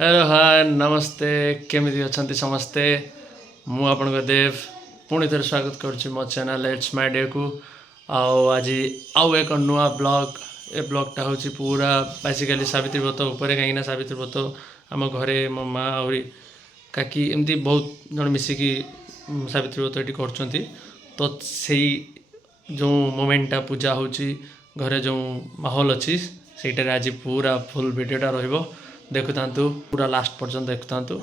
Hello hi नमस्ते केमिति अछंती समस्ते मु आपनको देव पुणी थर स्वागत करुच्ची मो चैनल इट्स माय डे को आज आउ एक नुआ ब्लॉग ए ब्लॉगटा हूँ पूरा बेसिकली सावित्री व्रत उपर कहीं सावित्री व्रत आम घरे मो माँ आउरी काकी एमती बहुत जन मिसिकी सावित्री व्रत ये कर तो से जो मोमेंटा पूजा होची घरे जो माहौल अच्छी से आज पूरा फुल वीडियोटा रहिबो देखु तांतु पूरा लास्ट पर्यंत देखु तांतु।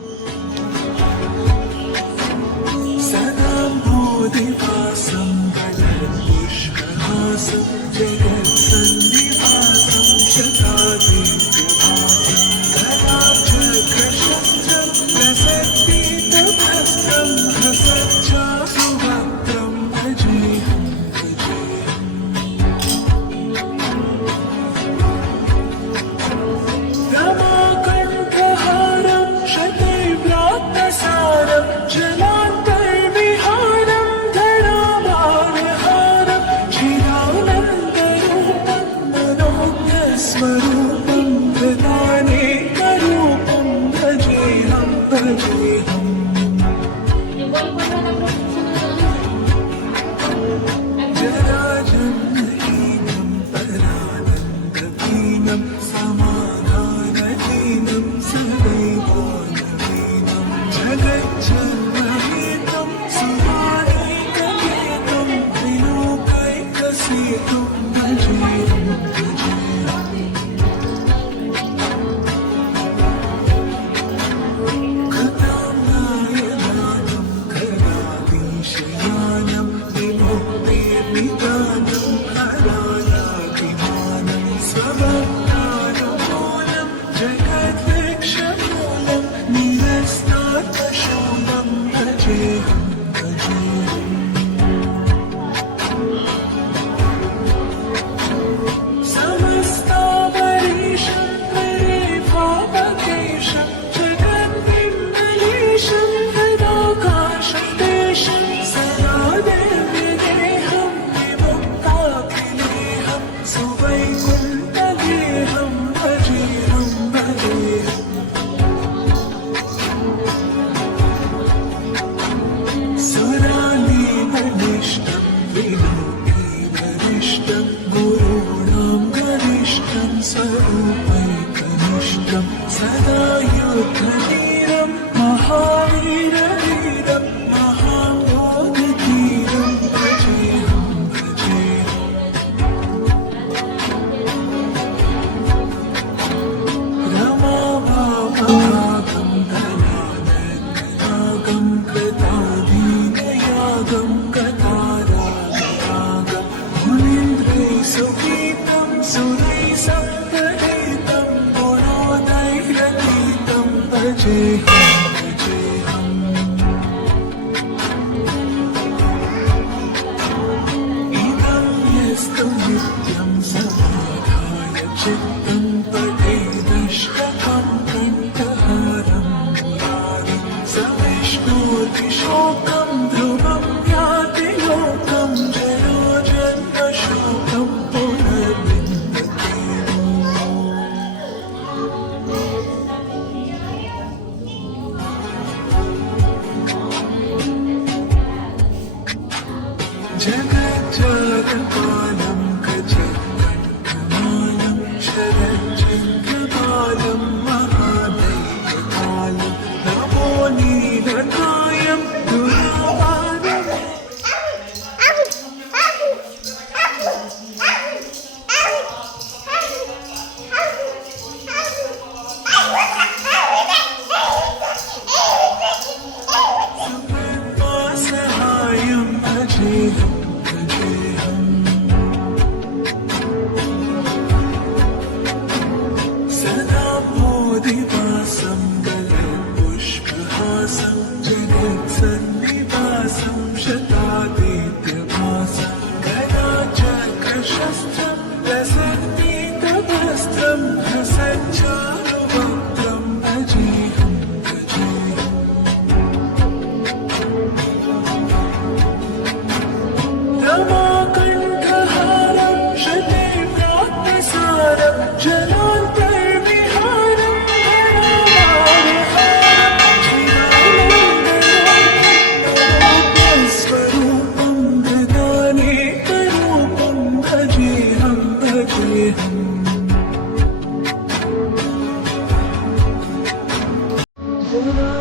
Guru